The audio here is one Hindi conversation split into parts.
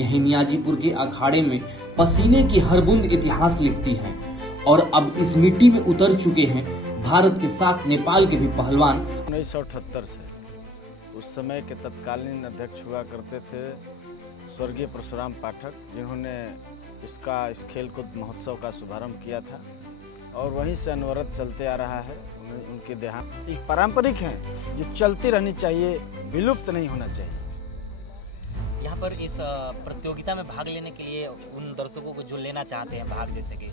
यहीं नियाजीपुर के अखाड़े में पसीने की हर बूंद इतिहास लिखती है और अब इस मिट्टी में उतर चुके हैं भारत के साथ नेपाल के भी पहलवान। 1978 से उस समय के तत्कालीन अध्यक्ष हुआ करते थे स्वर्गीय परशुराम पाठक, जिन्होंने इस खेलकूद महोत्सव का शुभारंभ किया था और वहीं से अनवरत चलते आ रहा है। उनके देहांत एक पारंपरिक है जो चलती रहनी चाहिए, विलुप्त नहीं होना चाहिए। यहाँ पर इस प्रतियोगिता में भाग लेने के लिए उन दर्शकों को जो लेना चाहते हैं भाग, जैसे कि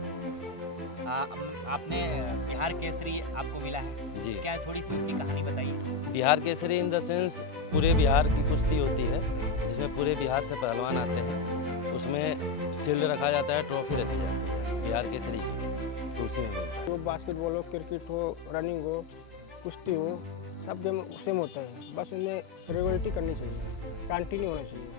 आपने बिहार केसरी आपको मिला है जी, क्या थोड़ी सी उसकी कहानी बताइए। Bihar Kesari in the sense पूरे बिहार की कुश्ती होती है जिसमें पूरे बिहार से पहलवान आते हैं, उसमें शील्ड रखा जाता है, ट्रॉफी रखी जाती है बिहार केसरी, तो उसी में मिलता है। तो बास्केटबॉल हो, क्रिकेट हो, रनिंग हो, कुश्ती हो, सब गेम सेम होता है, बस उनमें रेगुलरिटी करनी चाहिए, कंटिन्यू होना चाहिए।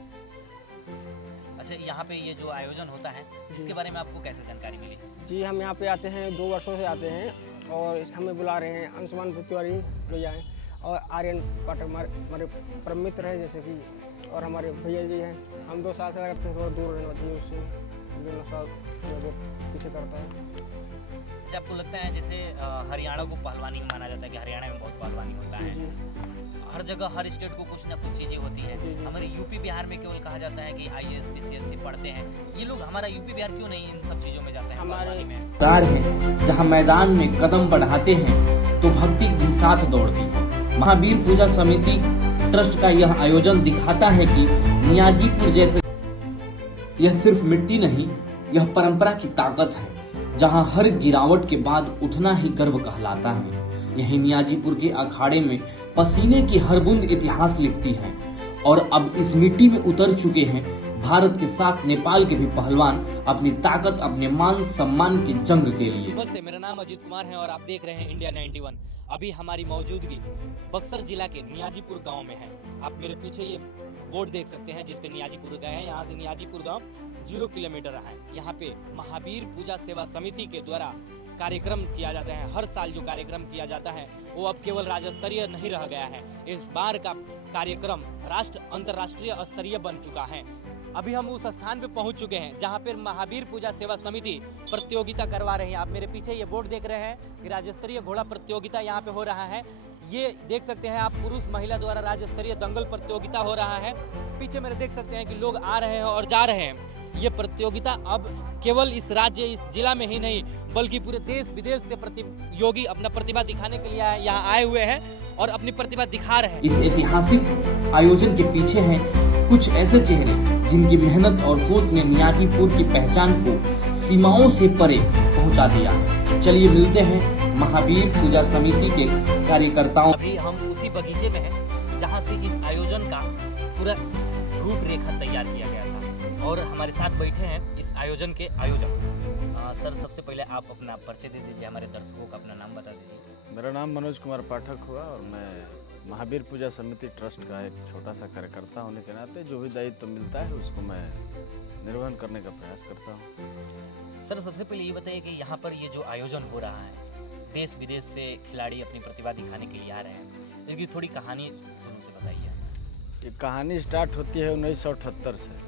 अच्छा, यहाँ पे ये जो आयोजन होता है इसके बारे में आपको कैसे जानकारी मिली? जी, हम यहाँ पे आते हैं, 2 वर्षों से आते हैं और हमें बुला रहे हैं अंशुमान तिवारी भैया हैं और आर्यन पाठक हमारे परम मित्र हैं, जैसे कि, और हमारे भैया जी हैं। हम 2 साल से लगते हैं, थोड़ा दूर रहने वाली है उससे, 2 साल बहुत पीछे करता है। अच्छा, आपको लगता है जैसे हरियाणा को पहलवानी माना जाता है कि हरियाणा में बहुत पहलवानी होता है, हर जगह हर स्टेट को कुछ ना कुछ चीज़ें होती हैं। हमारे यूपी बिहार में केवल कहा जाता है कि IAS PCS से पढ़ते हैं, ये लोग हमारा यूपी बिहार क्यों नहीं इन सब चीज़ों में जाते हैं? हमारे में कार है जहां मैदान में कदम बढ़ाते हैं तो भक्ति भी साथ दौड़ती है। महावीर पूजा समिति ट्रस्ट का यह आयोजन दिखाता है कि नियाजीपुर जैसे यह सिर्फ मिट्टी नहीं, यह परंपरा की ताकत है जहां हर गिरावट के बाद उठना ही गर्व कहलाता है। यहीं नियाजीपुर के अखाड़े में पसीने की हर बूंद इतिहास लिखती है और अब इस मिट्टी में उतर चुके हैं भारत के साथ नेपाल के भी पहलवान अपनी ताकत, अपने मान सम्मान के जंग के लिए। नमस्ते, मेरा नाम अजीत कुमार है और आप देख रहे हैं इंडिया 91। अभी हमारी मौजूदगी बक्सर जिला के नियाजीपुर गांव में है। आप मेरे पीछे ये बोर्ड देख सकते हैं जिसपे नियाजीपुर गए हैं। यहाँ से नियाजीपुर गांव 0 किलोमीटर है। यहाँ पे महावीर पूजा सेवा समिति के द्वारा कार्यक्रम किया जाता है। हर साल जो कार्यक्रम किया जाता है वो अब केवल राज्य स्तरीय नहीं रह गया है, इस बार का कार्यक्रम अंतर्राष्ट्रीय स्तरीय बन चुका है। अभी हम उस स्थान पे पहुंच चुके हैं जहां पर महावीर पूजा सेवा समिति प्रतियोगिता करवा रही है। आप मेरे पीछे ये बोर्ड देख रहे हैं कि राज्य स्तरीय घोड़ा प्रतियोगिता यहाँ पे हो रहा है। ये देख सकते हैं आप, पुरुष महिला द्वारा राज्य स्तरीय दंगल प्रतियोगिता हो रहा है। पीछे मेरे देख सकते हैं कि लोग आ रहे हैं और जा रहे हैं। ये प्रतियोगिता अब केवल इस राज्य, इस जिला में ही नहीं बल्कि पूरे देश विदेश से प्रतियोगी अपना प्रतिभा दिखाने के लिए यहाँ आए हुए हैं और अपनी प्रतिभा दिखा रहे हैं। इस ऐतिहासिक आयोजन के पीछे हैं कुछ ऐसे चेहरे जिनकी मेहनत और सोच ने नियाजीपुर की पहचान को सीमाओं से परे पहुंचा दिया है। चलिए मिलते हैं महावीर पूजा समिति के कार्यकर्ताओं। अभी हम उसी बगीचे में हैं जहां से इस आयोजन का पूरा रूपरेखा तैयार किया गया था और हमारे साथ बैठे हैं इस आयोजन के आयोजक। सर, सबसे पहले आप अपना परिचय दे दीजिए, हमारे दर्शकों का अपना नाम बता दीजिए। मेरा नाम मनोज कुमार पाठक हुआ और मैं महावीर पूजा समिति ट्रस्ट का एक छोटा सा कार्यकर्ता होने के नाते जो भी दायित्व मिलता है उसको मैं निर्वहन करने का प्रयास करता हूँ। सर, सबसे पहले ये बताइए कि यहाँ पर ये जो आयोजन हो रहा है, देश विदेश से खिलाड़ी अपनी प्रतिभा दिखाने के लिए आ रहे हैं, इसकी थोड़ी कहानी शुरू से बताइए। ये कहानी स्टार्ट होती है 1978 से।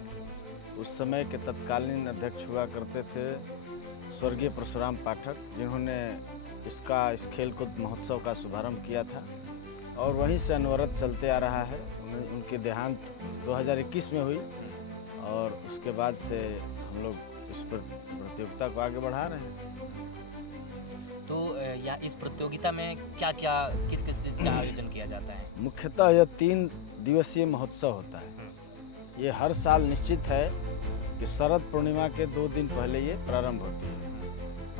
उस समय के तत्कालीन अध्यक्ष हुआ करते थे स्वर्गीय परशुराम पाठक, जिन्होंने इस खेलकूद महोत्सव का शुभारंभ किया था और वहीं से अनवरत चलते आ रहा है। उनकी देहांत 2021 में हुई और उसके बाद से हम लोग इस प्रतियोगिता को आगे बढ़ा रहे हैं। तो या इस प्रतियोगिता में क्या क्या किस किस चीज़ का आयोजन किया जाता है? मुख्यतः यह 3 दिवसीय महोत्सव होता है। ये हर साल निश्चित है कि शरद पूर्णिमा के 2 दिन पहले ये प्रारंभ होती है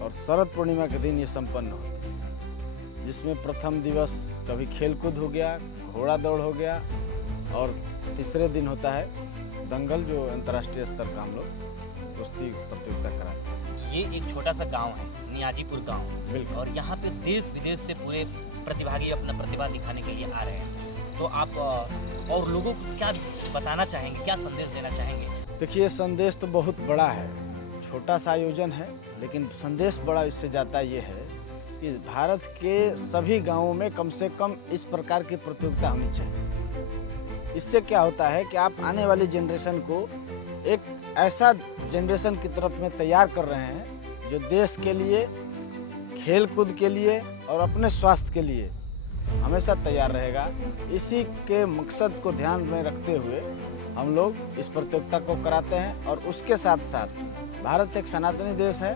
और शरद पूर्णिमा के दिन ये संपन्न होती है, जिसमें प्रथम दिवस कभी खेलकूद हो गया, घोड़ा दौड़ हो गया और तीसरे दिन होता है दंगल, जो अंतर्राष्ट्रीय स्तर का हम लोग कुश्ती प्रतियोगिता कराते हैं। ये एक छोटा सा गांव है, नियाजीपुर गांव, बिल्कुल, और यहाँ पे देश विदेश से पूरे प्रतिभागी अपना प्रतिभा दिखाने के लिए आ रहे हैं। तो आप और लोगों को क्या बताना चाहेंगे, क्या संदेश देना चाहेंगे? देखिए, संदेश तो बहुत बड़ा है, छोटा सा आयोजन है लेकिन संदेश बड़ा इससे जाता ये है कि भारत के सभी गांवों में कम से कम इस प्रकार की प्रतियोगिता होनी चाहिए। इससे क्या होता है कि आप आने वाली जनरेशन को एक ऐसा जनरेशन की तरफ में तैयार कर रहे हैं जो देश के लिए, खेल कूद के लिए और अपने स्वास्थ्य के लिए हमेशा तैयार रहेगा। इसी के मकसद को ध्यान में रखते हुए हम लोग इस प्रतियोगिता को कराते हैं। और उसके साथ साथ भारत एक सनातनी देश है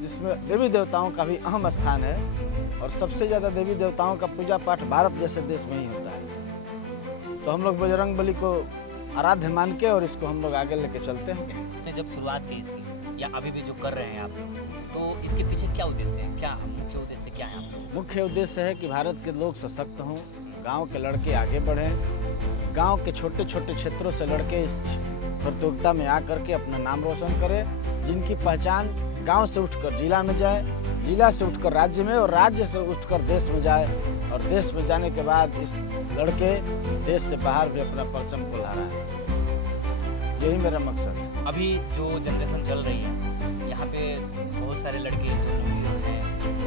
जिसमें देवी देवताओं का भी अहम स्थान है और सबसे ज़्यादा देवी देवताओं का पूजा पाठ भारत जैसे देश में ही होता है। तो हम लोग बजरंग बली को आराध्य मान के और इसको हम लोग आगे लेके चलते हैं। आपने जब शुरुआत की इसकी, या अभी भी जो कर रहे हैं आप, तो इसके पीछे क्या उद्देश्य है, क्या मुख्य उद्देश्य क्या है आप लोग? मुख्य उद्देश्य है कि भारत के लोग सशक्त हों, गांव के लड़के आगे बढ़ें, गांव के छोटे छोटे क्षेत्रों से लड़के इस प्रतियोगिता में आकर के अपना नाम रोशन करें, जिनकी पहचान गांव से उठकर जिला में जाए, जिला से उठकर राज्य में और राज्य से उठकर देश में जाए और देश में जाने के बाद इस लड़के देश से बाहर भी अपना परचम को लहराए। यही मेरा मकसद है। अभी जो जनरेशन चल रही है, यहाँ पे बहुत सारे लड़के जो वीडियो हैं,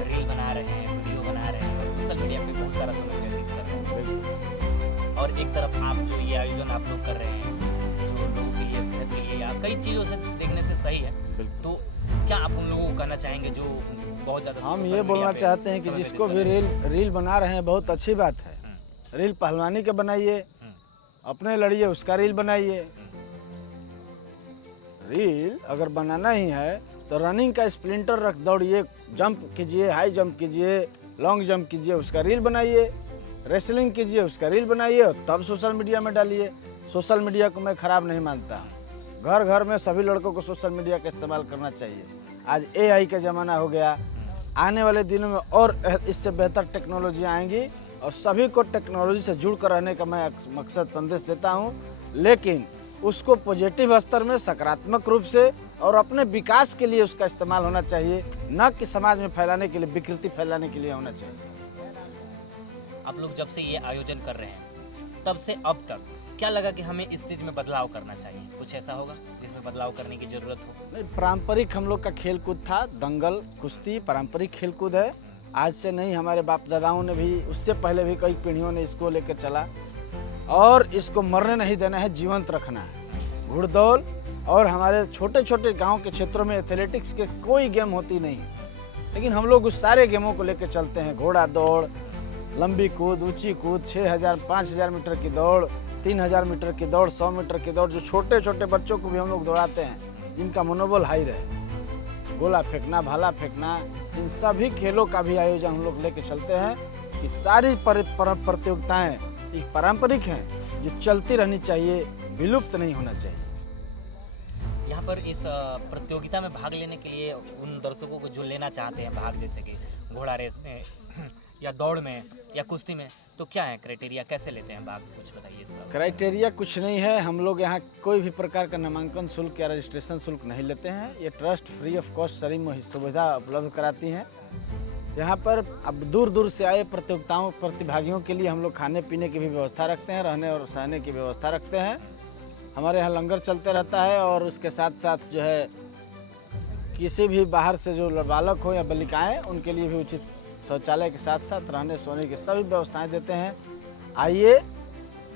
रील बना रहे हैं, वीडियो बना रहे हैं और सोशल मीडिया पे बहुत सारा समय व्यतीत कर रहे हैं। और एक तरफ आप जो ये आयोजन आप लोग कर रहे हैं, जो लोगों के लिए, सेहत के लिए या कई चीज़ों से देखने से सही है, तो क्या आप उन लोगों को कहना चाहेंगे जो बहुत ज़्यादा? हम ये बोलना चाहते हैं कि जिसको भी रील बना रहे हैं, बहुत अच्छी बात है। रील पहलवानी के बनाइए, अपने लड़िए, उसका रील बनाइए। रील अगर बनाना ही है तो रनिंग का स्प्रिंटर रख दौड़िए, जंप कीजिए, हाई जंप कीजिए, लॉन्ग जंप कीजिए, उसका रील बनाइए। रेसलिंग कीजिए, उसका रील बनाइए और तब सोशल मीडिया में डालिए। सोशल मीडिया को मैं ख़राब नहीं मानता। घर घर में सभी लड़कों को सोशल मीडिया का इस्तेमाल करना चाहिए। आज AI का ज़माना हो गया, आने वाले दिनों में और इससे बेहतर टेक्नोलॉजी आएंगी और सभी को टेक्नोलॉजी से जुड़ कर रहने का मैं मकसद संदेश देता हूँ, लेकिन उसको पॉजिटिव स्तर में सकारात्मक रूप से और अपने विकास के लिए उसका इस्तेमाल होना चाहिए, न कि समाज में फैलाने के लिए, विकृति फैलाने के लिए होना चाहिए। आप लोग जब से ये आयोजन कर रहे हैं तब से अब तक क्या लगा कि हमें इस चीज़ में बदलाव करना चाहिए? कुछ ऐसा होगा जिसमें बदलाव करने की ज़रूरत हो? नहीं, पारंपरिक हम लोग का खेल कूद था, दंगल, कुश्ती पारंपरिक खेल कूद है। आज से नहीं, हमारे बाप दादाओं ने भी, उससे पहले भी कई पीढ़ियों ने इसको लेकर चला और इसको मरने नहीं देना है, जीवंत रखना है। घुड़दौड़ और हमारे छोटे छोटे गांव के क्षेत्रों में एथलेटिक्स के कोई गेम होती नहीं, लेकिन हम लोग उस सारे गेमों को लेकर चलते हैं। घोड़ा दौड़, लंबी कूद, ऊंची कूद, 6000, 5000 मीटर की दौड़, 3000 मीटर की दौड़, 100 मीटर की दौड़, जो छोटे छोटे बच्चों को भी हम लोग दौड़ाते हैं जिनका मनोबल हाई रहे। गोला फेंकना, भाला फेंकना, इन सभी खेलों का भी आयोजन हम लोग लेके चलते हैं कि सारी प्रतियोगिताएं पारंपरिक हैं, जो चलती रहनी चाहिए, विलुप्त नहीं होना चाहिए। यहाँ पर इस प्रतियोगिता में भाग लेने के लिए उन दर्शकों को जो लेना चाहते हैं भाग, जैसे कि घोड़ा रेस में या दौड़ में या कुश्ती में, तो क्या है क्राइटेरिया, कैसे लेते हैं भाग, कुछ बताइए थोड़ा। क्राइटेरिया कुछ नहीं है, हम लोग यहाँ कोई भी प्रकार का नामांकन शुल्क या रजिस्ट्रेशन शुल्क नहीं लेते हैं। ये ट्रस्ट फ्री ऑफ कॉस्ट सारी सुविधा उपलब्ध कराती हैं। यहाँ पर अब दूर दूर से आए प्रतिभागियों के लिए हम लोग खाने पीने की भी व्यवस्था रखते हैं, रहने और सहने की व्यवस्था रखते हैं। हमारे यहाँ लंगर चलते रहता है और उसके साथ साथ जो है किसी भी बाहर से जो बालक हो या बालिकाएँ, उनके लिए भी उचित शौचालय के साथ साथ रहने सोने की सभी व्यवस्थाएं देते हैं। आइए,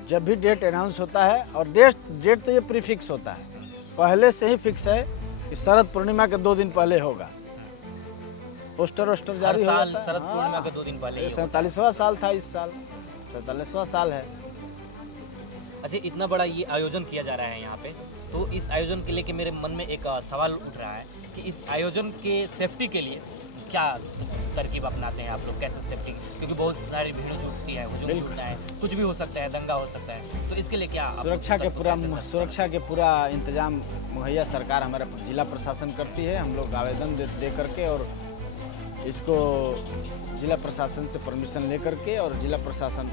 जब भी डेट अनाउंस होता है, और डेट तो ये प्रीफिक्स होता है, पहले से ही फिक्स है कि शरद पूर्णिमा के 2 दिन पहले होगा। पोस्टर वोस्टर जारी हो जाता है। शरद पूर्णिमा के 2 दिन पहले। 47वां साल था इस साल, 47वां साल है। अच्छा, इतना बड़ा ये आयोजन किया जा रहा है यहाँ पे, तो इस आयोजन के लेके मेरे मन में एक सवाल उठ रहा है कि इस आयोजन के सेफ्टी के लिए क्या तरकीब अपनाते हैं आप लोग, कैसे सेफ्टी, क्योंकि बहुत सारी भीड़ जुटती है, हुजूम जुटता है, कुछ भी हो सकता है, दंगा हो सकता है, तो इसके लिए क्या सुरक्षा के पूरा इंतजाम मुहैया सरकार, हमारा जिला प्रशासन करती है। हम लोग आवेदन दे करके और इसको जिला प्रशासन से परमिशन ले करके, और जिला प्रशासन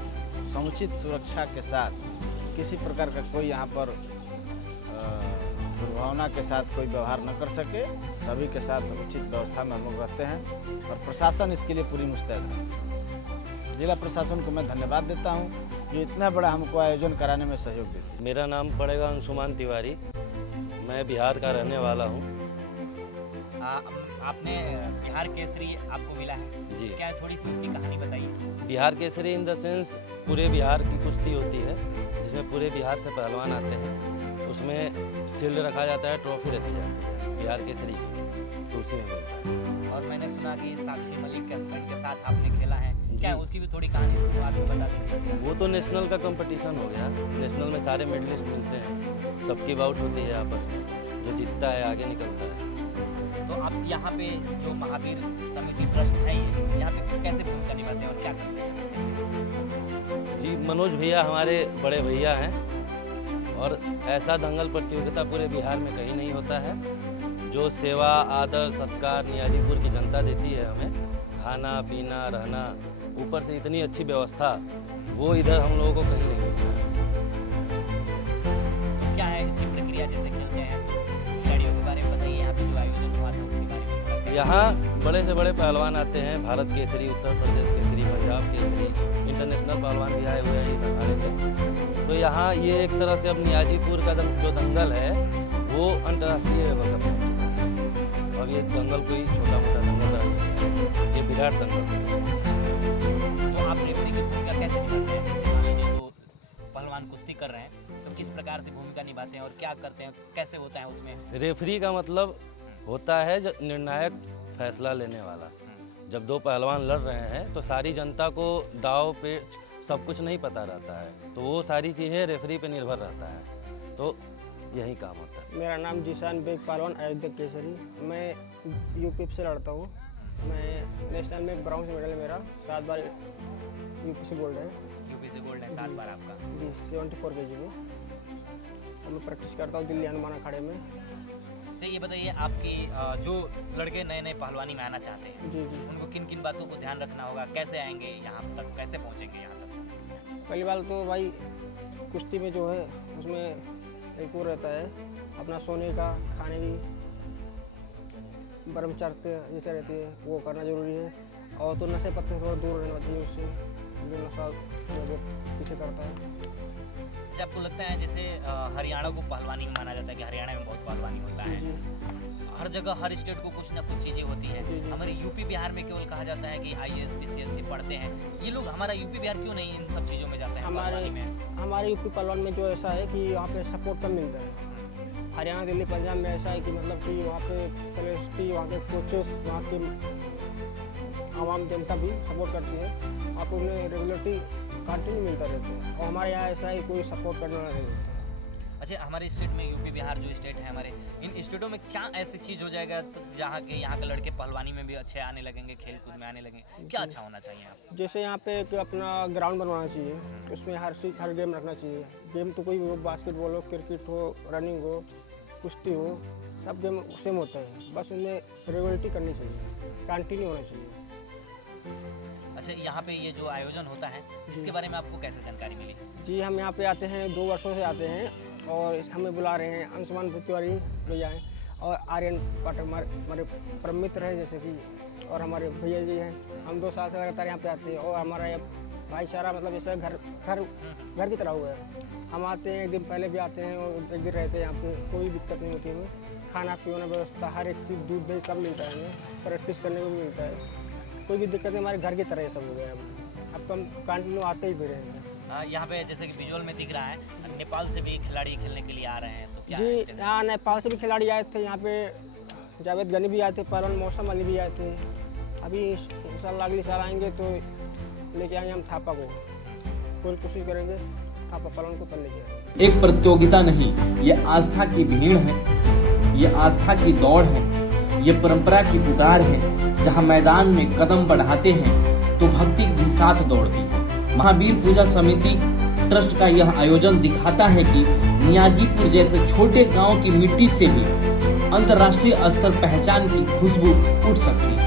समुचित सुरक्षा के साथ किसी प्रकार का कोई यहाँ पर दुर्भावना के साथ कोई व्यवहार न कर सके, सभी के साथ उचित व्यवस्था में हम लोग रहते हैं और प्रशासन इसके लिए पूरी मुस्तैद है। जिला प्रशासन को मैं धन्यवाद देता हूँ जो इतना बड़ा हमको आयोजन कराने में सहयोग देते। मेरा नाम पड़ेगा अंशुमान तिवारी, मैं बिहार का रहने वाला हूँ। आपने बिहार केसरी आपको मिला है जी। क्या है, थोड़ी सी उसकी कहानी बताइए। Bihar Kesari in the sense पूरे बिहार की कुश्ती होती है, जिसमें पूरे बिहार से पहलवान आते हैं। उसमें शील्ड रखा जाता है, ट्रॉफी रखी जाती है बिहार केसरी की, तो उसी में मिलता है। और मैंने सुना कि साक्षी मलिक के हस्बैंड के साथ आपने खेला है, क्या है जी। उसकी भी थोड़ी कहानी शुरुआत में बता दीजिए। वो तो नेशनल का कंपटीशन हो गया, नेशनल में सारे मेडलिस्ट मिलते हैं, सबकी बाउट होती है आपस में, जो जीतता है आगे निकलता है। तो आप यहाँ पे जो महावीर समिति ट्रस्ट है ये यहाँ पे कैसे भूमिका निभाते हैं और क्या करते हैं? जी, मनोज भैया हमारे बड़े भैया हैं, और ऐसा दंगल प्रतियोगिता पूरे बिहार में कहीं नहीं होता है। जो सेवा, आदर, सत्कार नियाजीपुर की जनता देती है हमें, खाना पीना रहना, ऊपर से इतनी अच्छी व्यवस्था, वो इधर हम लोगों को कहीं नहीं मिलता है। तो क्या है इसकी प्रक्रिया, जैसे खेलते हैं खिलाड़ियों के बारे में बताइए, यहाँ पे जो आयोजन हुआ था उसके बारे में थोड़ा बताइए। यहाँ बड़े से बड़े पहलवान आते हैं, भारत केसरी, उत्तर प्रदेश केसरी, पंजाब केसरी, इंटरनेशनल पहलवान भी आए हुए हैं इस अखाड़े पे। तो यहाँ ये एक तरह से अब नियाजीपुर का जो दंगल है वो अंतर्राष्ट्रीय लेवल का पहुँच चुका है। अब ये दंगल कोई छोटा मोटा दंगल नहीं है, ये विराट दंगल है। तो आप रेफरी की भूमिका कैसे निभाते हैं? जैसे मान लीजिए दो पहलवान कुश्ती कर रहे हैं तो किस प्रकार से भूमिका निभाते हैं और क्या करते हैं, कैसे होता है उसमें? रेफरी का मतलब होता है जो निर्णायक फैसला लेने वाला। जब दो पहलवान लड़ रहे हैं तो सारी जनता को दाव पे सब कुछ नहीं पता रहता है, तो वो सारी चीज़ें रेफरी पे निर्भर रहता है, तो यही काम होता है। मेरा नाम जीशान बेग पहलवान अयोध्या केसरी, मैं यूपी से लड़ता हूँ। मैं नेशनल में ब्राउन्स मेडल है मेरा, 7 बार यूपी से गोल्ड है यूपी से गोल्ड है 7 बार आपका। जी, 74 kg में। और मैं प्रैक्टिस करता हूँ दिल्ली हनुमान अखाड़े में। अच्छा ये बताइए, आपकी जो लड़के नए नए पहलवानी में आना चाहते हैं जी जी। उनको किन किन बातों को ध्यान रखना होगा, कैसे आएंगे यहाँ तक, कैसे पहुँचेंगे यहाँ तक? पहली बात तो भाई कुश्ती में जो है उसमें एक वो रहता है अपना सोने का, खाने की ब्रह्मचर्य जैसे रहती है वो करना ज़रूरी है। और तो नशे पत्ते से थोड़ा दूर रहना चाहिए उससे, जो नशा जो पीछे करता है। अच्छा आपको लगता है जैसे हरियाणा को पहलवानी में माना जाता है कि हरियाणा में बहुत पहलवानी होता है, जी हर जगह हर स्टेट को कुछ ना कुछ चीज़ें होती हैं। जी, जी। हमारे यूपी बिहार में केवल कहा जाता है कि IAS PCS से पढ़ते हैं, ये लोग हमारा यूपी बिहार क्यों नहीं इन सब चीज़ों में जाते हैं पहलवानी में? हमारे यूपी पहलवान में जो ऐसा है कि वहाँ पे सपोर्ट कम मिलता है। हरियाणा, दिल्ली, पंजाब में ऐसा है कि मतलब कि वहाँ पे पब्लिसिटी, वहाँ के कोचेस, वहाँ के आवाम जनता भी सपोर्ट करती है। वहाँ पे उन्हें रेगुलरिटी कंटिन्यू मिलता रहता है। और हमारे यहाँ ऐसा है कोई सपोर्ट करने वाला नहीं होता है। अच्छा हमारे स्टेट में, यूपी बिहार जो स्टेट है हमारे, इन स्टेटों में क्या ऐसी चीज़ हो जाएगा तो जहाँ के यहाँ के लड़के पहलवानी में भी अच्छे आने लगेंगे, खेल कूद में आने लगेंगे, क्या अच्छा होना चाहिए आप? जैसे यहाँ पे एक अपना ग्राउंड बनवाना चाहिए, उसमें हर गेम रखना चाहिए। गेम तो कोई भी हो, बास्केटबॉल हो, क्रिकेट हो, रनिंग हो, कुश्ती हो, सब गेम सेम होता है, बस उनमें रेगुलरिटी करनी चाहिए, कंटिन्यू होना चाहिए। अच्छा यहाँ पे ये जो आयोजन होता है इसके बारे में आपको कैसे जानकारी मिली? जी, हम यहाँ पे आते हैं 2 वर्षों से आते हैं और हमें बुला रहे हैं अंशुमान तिवारी भैया हैं और आर्यन पाठक हमारे परम मित्र हैं जैसे कि, और हमारे भैया जी हैं। हम 2 साल से लगातार यहाँ पे आते हैं और हमारा ये भाईचारा मतलब जैसे घर की तरह हुआ है। हम आते हैं, एक दिन पहले भी आते हैं और एक दिन रहते हैं यहाँ पे, कोई दिक्कत नहीं होती हमें। खाना पीना व्यवस्था हर एक चीज़, दूध दही सब मिलता है हमें, प्रैक्टिस करने को भी मिलता है, कोई भी दिक्कत नहीं, हमारे घर की तरह ये सब हो गया है। अब तो हम कंटिन्यू आते ही भी रहेंगे। यहाँ पे जैसे कि विजुअल में दिख रहा है नेपाल से भी खिलाड़ी खेलने के लिए आ रहे हैं, तो क्या है जी, जैसे- यहाँ नेपाल से भी खिलाड़ी आए थे, यहाँ पे जावेद गनी भी आए थे, पहलवान मौसम अली भी आए थे। अभी इंशाल्लाह अगले साल आएंगे तो लेके आएंगे हम थापा को, पूरी कोशिश करेंगे थापा पहलवान को लेके आएंगे। एक प्रतियोगिता नहीं, ये आस्था की भीड़ है, ये आस्था की दौड़ है, ये परंपरा की पुकार है। जहाँ मैदान में कदम बढ़ाते हैं तो भक्ति भी साथ दौड़ती है। महावीर पूजा समिति ट्रस्ट का यह आयोजन दिखाता है कि नियाजीपुर जैसे छोटे गांव की मिट्टी से भी अंतर्राष्ट्रीय स्तर पहचान की खुशबू उठ सकती है।